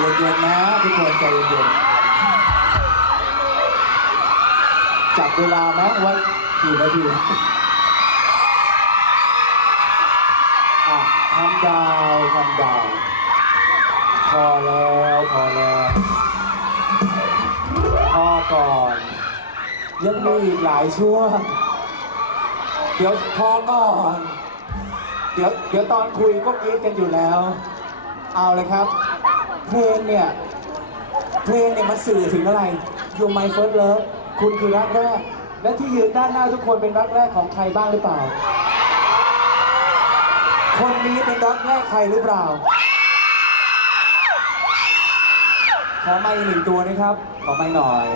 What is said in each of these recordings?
เย็นๆนะทุกคนใจเย็นๆจับเวลาไหมว่ากี่นาทีอะทำดาวทำดาวพอแล้วพอแล้วพอก่อน ยังมีอีกหลายช่วง เดี๋ยวพอก่อน เดี๋ยวเดี๋ยวตอนคุยก็กรี๊ดกันอยู่แล้ว เอาเลยครับ เพลงเนี่ย เพลงเนี่ยมันสื่อถึงอะไร You My First Love คุณคือรักแรก และที่ยืนด้านหน้าทุกคนเป็นรักแรกของใครบ้างหรือเปล่า คนนี้เป็นรักแรกใครหรือเปล่า ขอไม้หนึ่งตัวนะครับ ขอไม้หน่อย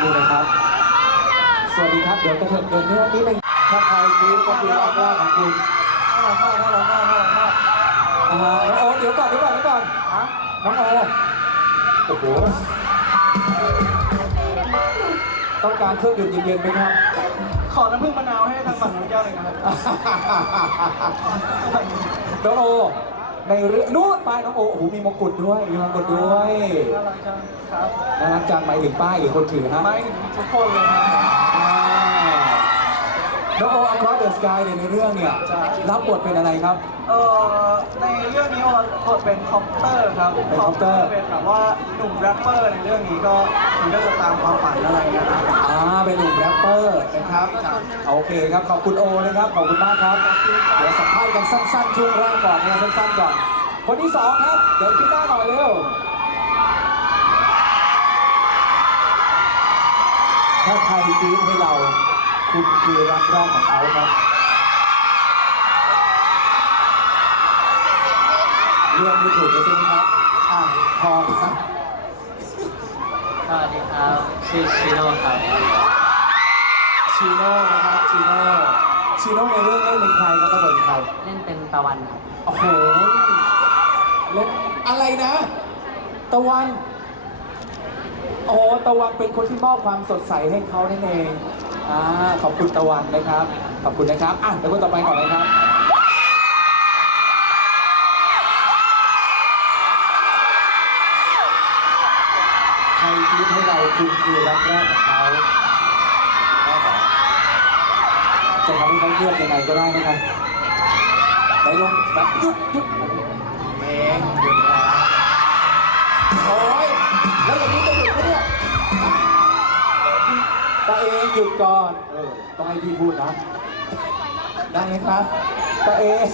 ดูนะครับ สวัสดีครับ เดี๋ยวกระเถิบเดินเรื่องนี้เป็นถ้าใครกรี๊ดก็คือรักแรกของคุณน่ารักมากน่ารักมากน่ารักมาก อ่าน้องโอเดี๋ยวก่อนเดี๋ยวก่อนเดี๋ยวก่อนฮะน้องโอโอ้โหต้องการเครื่องดื่มเย็นๆไหมครับ ขอน้ำผึ้งมะนาวให้ทางฝั่งน้องแก้วเลยนะครับ น้องโอ ในเรื่องนู่นป้ายน้องโอโอ้โหมีมงกุฎด้วยมีมงกุฎด้วยน่ารักจังครับน่ารักจังหมายถึงป้ายหรือคนถือฮะ ไม่ถึงทุกคนเลยครับ อ่า น้องโอ Across the Sky เนี่ยในเรื่องเนี่ยใช่รับบทเป็นอะไรครับ เอ่อในเรื่องนี้ว่าบทเป็นคอมเตอร์ครับเป็นคอมเตอร์ เป็นแบบว่าหนุ่มแรปเปอร์ในเรื่องนี้ก็มันก็จะตามความฝันอะไรเงี้ยครับอ่าเป็นหนุ่มแรปเปอร์นะครับ โอเคครับขอบคุณโอนะครับขอบคุณมากครับ เดี๋ยวสัมภาษณ์กันสั้นๆช่วงแรกก่อนนะครับสั้นๆก่อน คนที่สองครับ เดี๋ยวขึ้นหน้าหน่อยเร็วถ้าใครกรี๊ดให้เรา คุณคือรักแรกของเขาครับเรื่องไม่ถูกเลยใช่ไหมครับอะพอครับสวัสดีครับชื่อชิโน่ครับชีโน่นะครับชีโน่ชีโน่ในเรื่องเล่นเป็นใครครับก็เป็นใครเล่นเป็นตะวันครับโอ้โหเล่นอะไรนะ ตะวันโอ้ตะวันเป็นคนที่มอบความสดใสให้เขานั่นเอง อ่าขอบคุณตะวันนะครับ ขอบคุณนะครับอะเดี๋ยวคนต่อไปก่อนเลยครับ ใครคิดให้เราคุณคือรักแรกของเขาแน่นอนจะทำให้เขาเลือกยังไงก็ได้นะครับไหนลงแบบยุดยุดเองหยุดแล้วโอ้ยแล้วอย่างนี้จะหยุดไหมเนี่ย ตาเองหยุดก่อน เออ ต้องให้พี่พูดนะ ได้ไหมครับตาเอง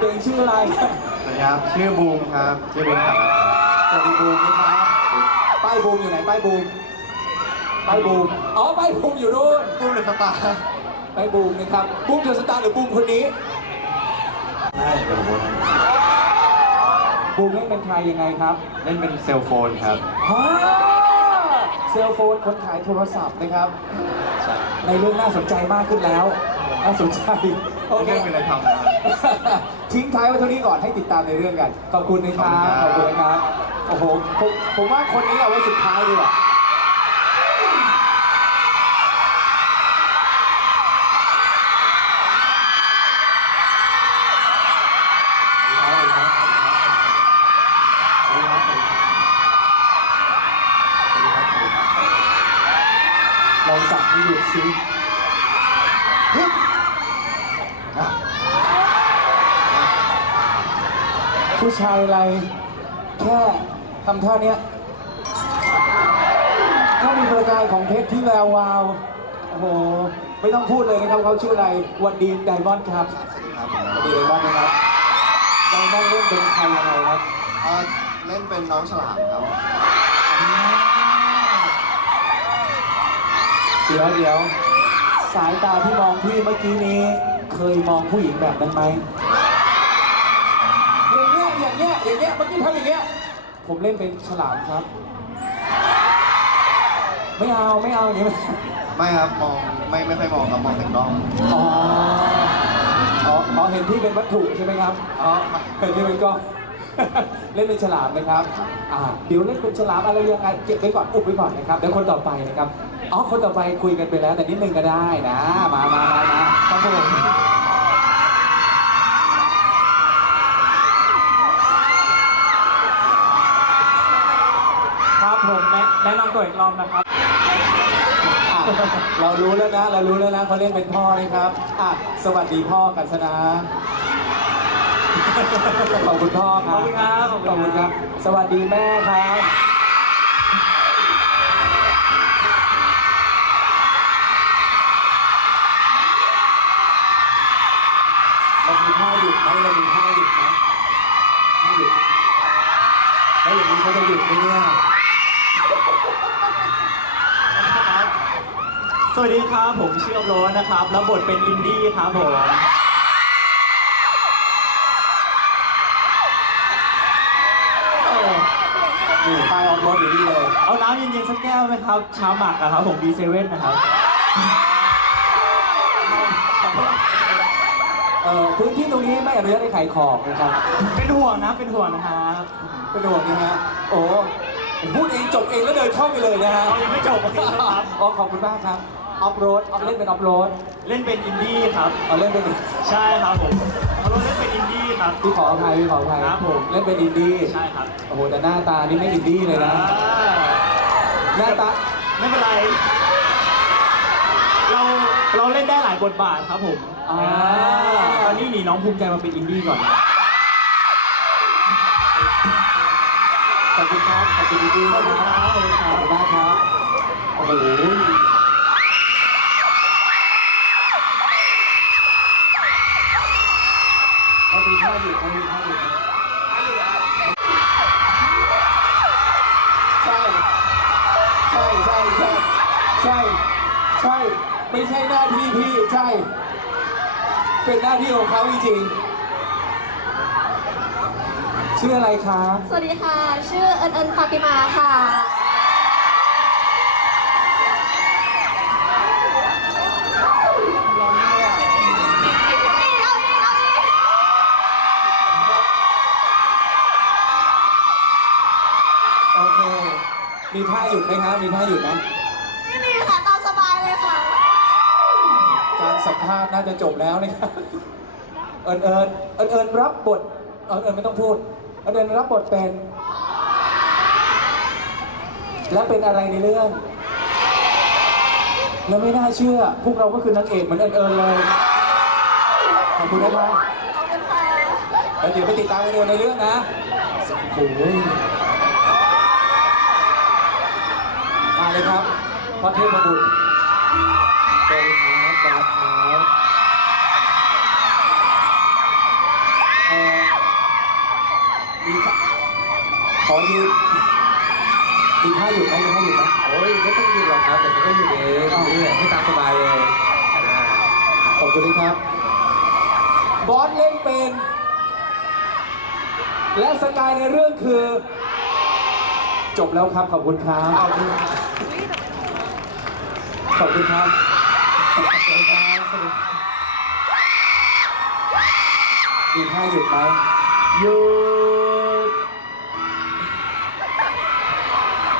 ตัวเองชื่ออะไร สวัสดีครับ ชื่อบูมครับ ชื่อบูมครับสวัสดีบูมนะครับ ป้ายบูมอยู่ไหน ป้ายบูม ป้ายบูม อ๋อ ป้ายบูมอยู่นู่น บูมหรือสตาร์ป้ายบูมนะครับ บูมเดอะสตาร์หรือบูมคนนี้ได้เดี๋ยวผมบูมเล่นเป็นใครยังไงครับ เล่นเป็นเซลโฟนครับฮ่าเซ ลโฟนคนขายโทรศัพท์นะครับในเรื่องน่าสนใจมากขึ้นแล้ว น่าสนใจ โอเค เรื่องเป็นอะไรทำนะครับทิ้งท้ายไว้เท่านี้ก่อนให้ติดตามในเรื่องกัน ขอบคุณนะครับ ขขออบบคุคุณณนะคครัรับ บ โอ้โหผมผมว่าคนนี้เอาไว้สุดท้ายดีกว่า ลองสั่งให้หยุดซิฮึบอะผู้ชายอะไร แค่ทำท่าเนี้ยก็มีประกายของเพชรที่แวววาว โอ้โห ไม่ต้องพูดเลยนะครับเขาชื่ออะไรวันดีไดมอนด์ครับสวัสดีครับวันดีไดมอนด์นะครับไดมอนด์เล่นเป็นใครยังไงครับ เอ่อเล่นเป็นน้องฉลามครับ เดี๋ยวเดี๋ยวสายตาที่มองพี่เมื่อกี้นี้ เคยมองผู้หญิงแบบนั้นไหมอย่างเงี้ยอย่างเงี้ยอย่างเงี้ยเมื่อกี้ทำอย่างเงี้ยผมเล่นเป็นฉลามครับ ไม่เอาไม่เอาอย่างนี้ไม่ไม่ครับมองไม่ไม่ค่อยมองครับมองแต่กล้องอ๋ออ๋ออ๋อเห็นพี่เป็นวัตถุใช่ไหมครับอ๋อเห็นพี่เป็นกล้อง เล่นเป็นฉลามนะครับอ่าเดี๋ยวเล่นเป็นฉลามอะไรยังไงเก็บไว้ก่อนอุบไว้ก่อนนะครับเดี๋ยวคนต่อไปนะครับ อ๋อคนต่อไปคุยกันไปแล้วแต่นิดนึงก็ได้นะ มามามามาครับผมแนะนำตัวอีกรอบนะครับ อะเรารู้แล้วนะ เรารู้แล้วนะเขาเล่นเป็นพ่อนะครับอะสวัสดีพ่อกันสนะขอบคุณพ่อคขรัอบบคุณครับขอบขอบคุคุณณคครัรับ บ สวัสดีแม่ครับ เขาจะหยุดไหมเนี่ยสวัสดีครับผมชื่อโรสนะครับแล้วบทเป็นอินดี้ครับผมนี่ป้ายออนรถอยู่นี่เลย เอาน้ำเย็นๆสักแก้วไหมครับ ชาหมักอะครับผมดีเซเว่นนะครับ เอ่อพื้นที่ตรงนี้ไม่อนุญาตให้ขายของนะครับ เป็นห่วงนะ เป็นห่วงนะครับเป็นห่วงนะฮะ โอ้ผมพูดเองจบเองแล้วเดินเข้าไปเลยนะฮะเอายังไม่จบครับ อ๋อขอบคุณมากครับ ออฟโรดออฟเล่นเป็นออฟโรดเล่นเป็นอินดี้ครับ เอาเล่นเป็นใช่ครับผมเขาเล่นเป็นอินดี้ครับ พี่ขออภัยพี่ขออภัยครับผม เล่นเป็นอินดี้ ใช่ครับ โอ้โหแต่หน้าตานี่ไม่อินดี้เลยนะ หน้าตา ไม่เป็นไร เราเราเล่นได้หลายบทบาทครับผมอ่าตอ น้องภูมิใจมาเป็นอินดี้ก่อนขอบคุณครับขอบคุณอินดี้ขอบคุณครับขอบคุณครับโอ้โหมีท่าหยุดไหมมีท่าหยุดใช่ ใช่ ใช่ ใช่ ใช่ ไม่ใช่หน้าที่พี่ ใช่ เป็นหน้าที่ของเขาจริงๆชื่ออะไรครับ สวัสดีค่ะ ชื่อเอิญเอิญฟาติมาค่ะ โอเค มีท่าหยุดไหมครับ มีท่าหยุดไหมไม่มีค่ะ ตามสบายเลยค่ะ การ สัมภาษณ์น่าจะจบแล้วนะครับเอิญเอิญเอิญเอิญรับบทเอิญเอิญไม่ต้องพูดเอิญเอิญรับบทเป็น และเป็นอะไรในเรื่อง แล้วไม่น่าเชื่อ พวกเราก็คือนางเอกเหมือนเอิญเอิญเลยขอบคุณนะครับขอบคุณค่ะแล้วเดี๋ยวไปติดตามกันดูในเรื่องนะโอ้โหมาเลยครับพ่อเทพบุตรสวัสดีครับ บอสครับเอ่อมีท่าขอยืนมีท่าหยุดไหมมีท่าหยุดไหมโอ้ยไม่ต้องหยุดหรอกครับแต่ก็หยุดเองนี่แหละให้ตามสบายเลยอ่าขอบคุณครับ บอสเล่นเป็น และสกายในเรื่องคือ จบแล้วครับ ขอบคุณครับ ขอบคุณครับ สวัสดีครับสวัสดีครับมีท่าหยุดไหมหยุด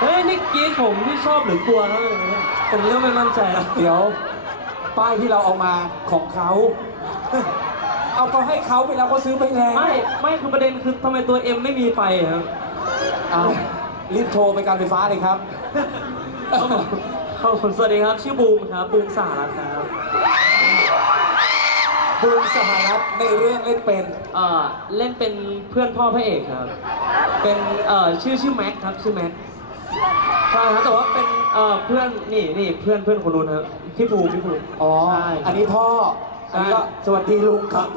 เฮ้ยนี่กรีดผมที่ชอบหรือกลัวเขาเลยนะผมเริ่มไม่มั่นใจแล้วเดี๋ยว ป้ายที่เราเอามาของเขา เอาก็ให้เขาไปแล้วเขาซื้อไปแล้วไม่ไม่คือประเด็นคือทำไมตัวเอ็มไม่มีไฟครับ เอารีบโทรไปการไฟฟ้าเลยครับ ครับผมสวัสดีครับ ชื่อบูมครับบูมสารัตน์ครับบูมสหรัฐในเรื่องเล่นเป็นเอ่อเล่นเป็นเพื่อนพ่อพระเอกครับ เป็นเอ่อชื่อชื่อแม็กครับชื่อแม็กใช่ครับแต่ว่าเป็นเอ่อเพื่อนนี่นี่เพื่อนเพื่อนคนนู้นครับพี่ภูมิพี่ภูมิ อ๋อใช่อันนี้พ่ออันนี้ก็สวัสดีลุงครับ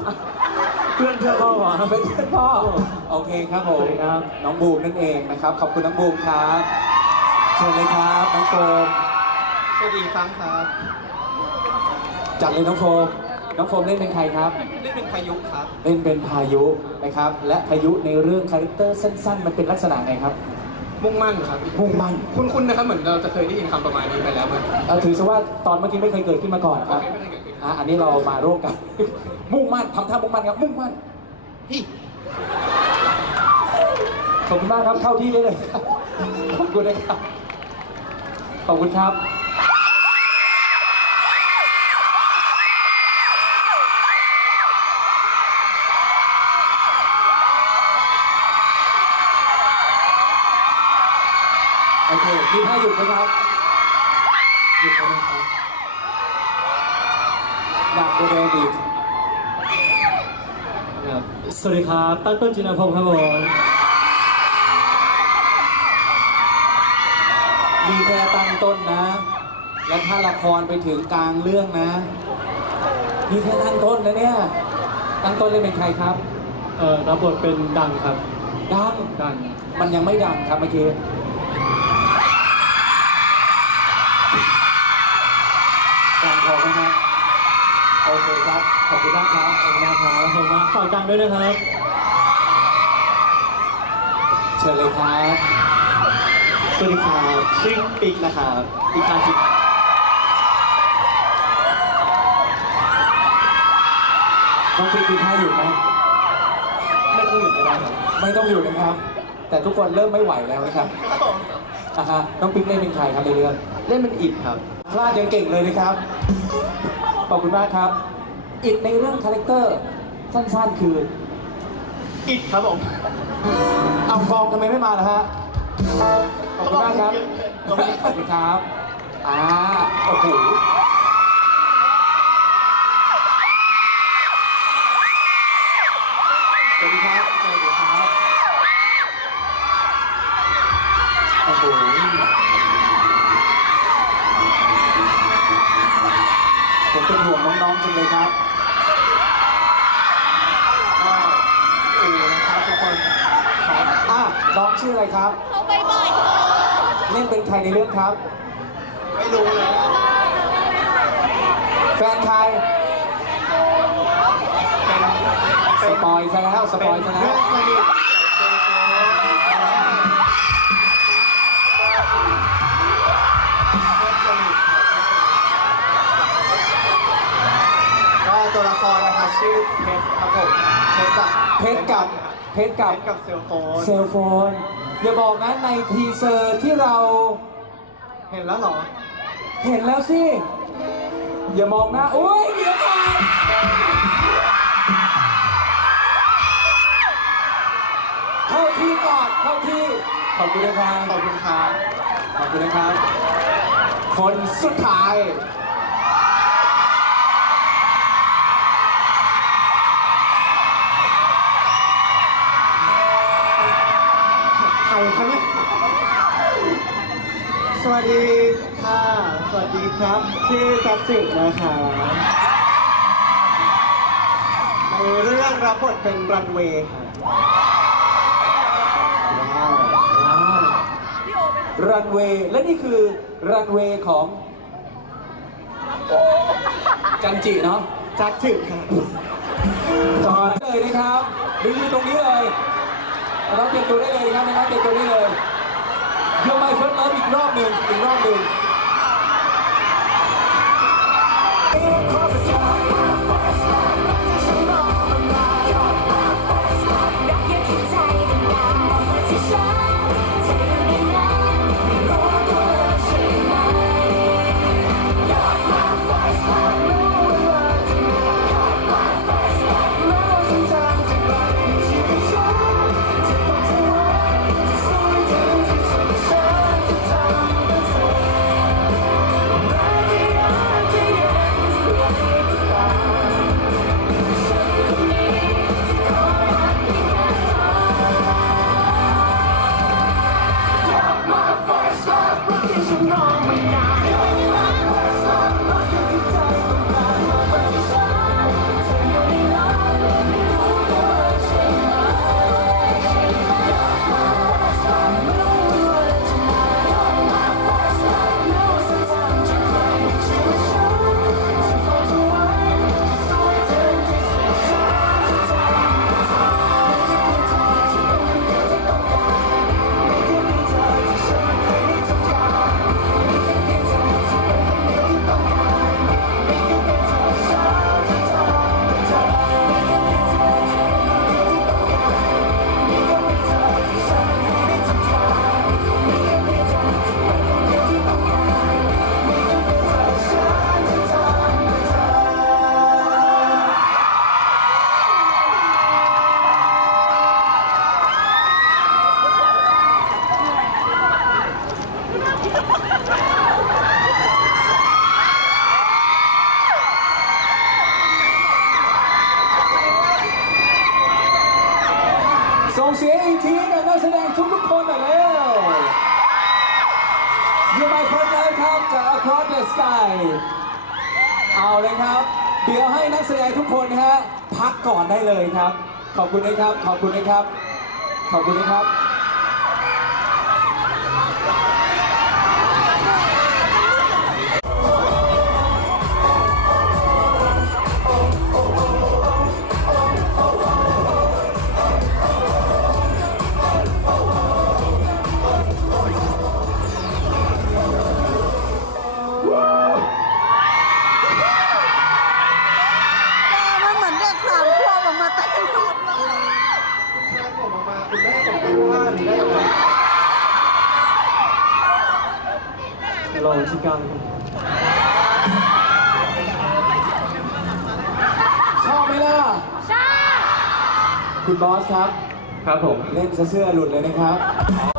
เพื่อนเพื่อนพ่อเหรอครับเป็นเพื่อนพ่อโอเคครับผมสวัสดีครับ น้องบูมนั่นเองนะครับขอบคุณน้องบูมครับเชิญเลยครับน้องโฟมส วัสดีอีกครั้งครับจัดเลยน้องโฟมน้องโฟมเล่นเป็นใครครับ เล่นเป็นพายุครับ เล่นเป็นพายุนะครับ และพายุในเรื่องคาแรคเตอร์สั้น ๆ มันเป็นลักษณะไงครับ มุ่งมั่นครับมุ่งมั่น คุ้นๆนะครับ เหมือนเราจะเคยได้ยินคำประมาณนี้ไปแล้วมั้ยเอาถือซะว่าตอนเมื่อกี้ไม่เคยเกิดขึ้นมาก่อนครับโอเคไม่เคยเกิดขึ้นอะอันนี้เรามาร่วมกัน มุ่งมั่นทำท่ามุ่งมั่นครับ มุ่งมั่นฮิขอบคุณมากครับเข้าที่ได้เลยครับขอบคุณนะครับขอบคุณครับ เคมีท่าหยุดไหมครับ หยุดไหมครับหนักกว่าเดิมอีกครับสวัสดีครับตั้งต้นจินพงศ์ครับผมมีแค่ตั้งต้นนะ แล้วถ้าละครไปถึงกลางเรื่องนะ มีแค่ตั้งต้นนะเนี่ย ตั้งต้นเล่นเป็นใครครับ เอ่อรับบทเป็นดังครับ ดัง ดัง มันยังไม่ดังครับเมื่อกี้ อเคครับ ขอบคุณมากครับขอบคุณมากครับขอบคุณมากฝากดังด้วยนะครับ เชิญเลยครับ สวัสดีครับชื่อปิ๊กนะครับปิ๊กอาทิตย์น้องปิ๊กมีท่าอยู่ไหมไม่ต้องหยุดก็ได้ครับไม่ต้องอยู่นะครับ แต่ทุกคนเริ่มไม่ไหวแล้วนะครับอ่าฮะน้องปิ๊กเล่นเป็นใครครับในเรื่อง เล่นเป็นอิดครับพลาดยังเก่งเลยนะครับ ขอบคุณมากครับ อิดในเรื่องคาแรคเตอร์สั้นๆ คืออิดครับผมเอาฟองทำไมไม่มาล่ะฮะ ขอบคุณมากครับ ขอบคุณครับ อ่า โอ้โห นห่วงน้องๆจังเลยครับก็อูนะครับทุกคนครับอะน้องชื่ออะไรครับ เขาไปบ่อยเล่นเป็นใครในเรื่องครับ ไม่รู้เลยแฟนใครเป็นสปอยซะแล้วสปอยซะแล้ว เพื่อนสนิท ชื่อเพชรครับผมเพชรกับเพชรกับเพชรเพกับชรกับเซลโฟนเซลโฟนอย่าบอกนะในทีเซอร์ที่เราเห็นแล้วเหรอเห็นแล้วสิ อย่ามองหน้าโอ้ยเดี๋ยวก่อนเข้าที่ก่อนเข้าที่ขอบคุณนะครับขอบคุณครับขอบคุณนะครับ คนสุดท้าย วัสดีค่ะ สวัสดีครับ ชื่อจับจิตนะคะในเรื่องรับบทเป็นรันเวย์ค่ะว้าวว้าวรันเวย์และนี่คือรันเวย์ของจันจิเนาะจับจิตค่ะจอดเลยนะครับดูอยู่ตรงนี้เลยเราเตรียมตัวได้เลยนะครับนะครับเตรียมตัวได้เลย เพื่อไม่เฟิร์สเลิฟอีกรอบหนึ่งอีกรอบหนึ่ง คุณนะครับ ขอบคุณนะครับ ขอบคุณนะครับ 39กันครัชอบไหมล่ะ ชอบ คุณบอสครับ ครับผม เล่นเสื้อหลุดเลยนะครับ